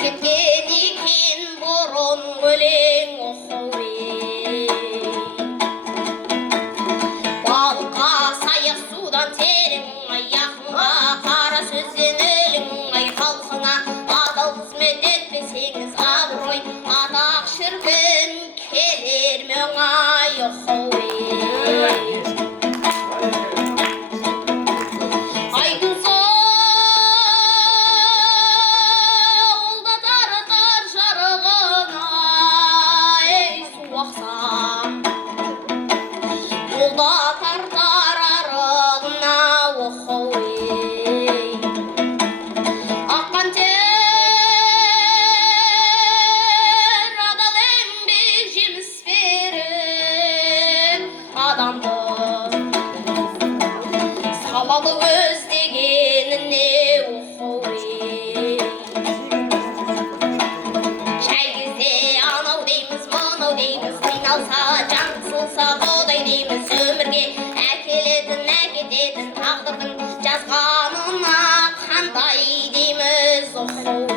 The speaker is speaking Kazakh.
кеткен екен бұрын өлең оқуы балыққа саяқ судан терең аяқыңа қара сөзден өлің халқыңа адал қызмет етпесеңіз абырой атақ шіркін келер мөңай оқуы жазғанына қандай дейміз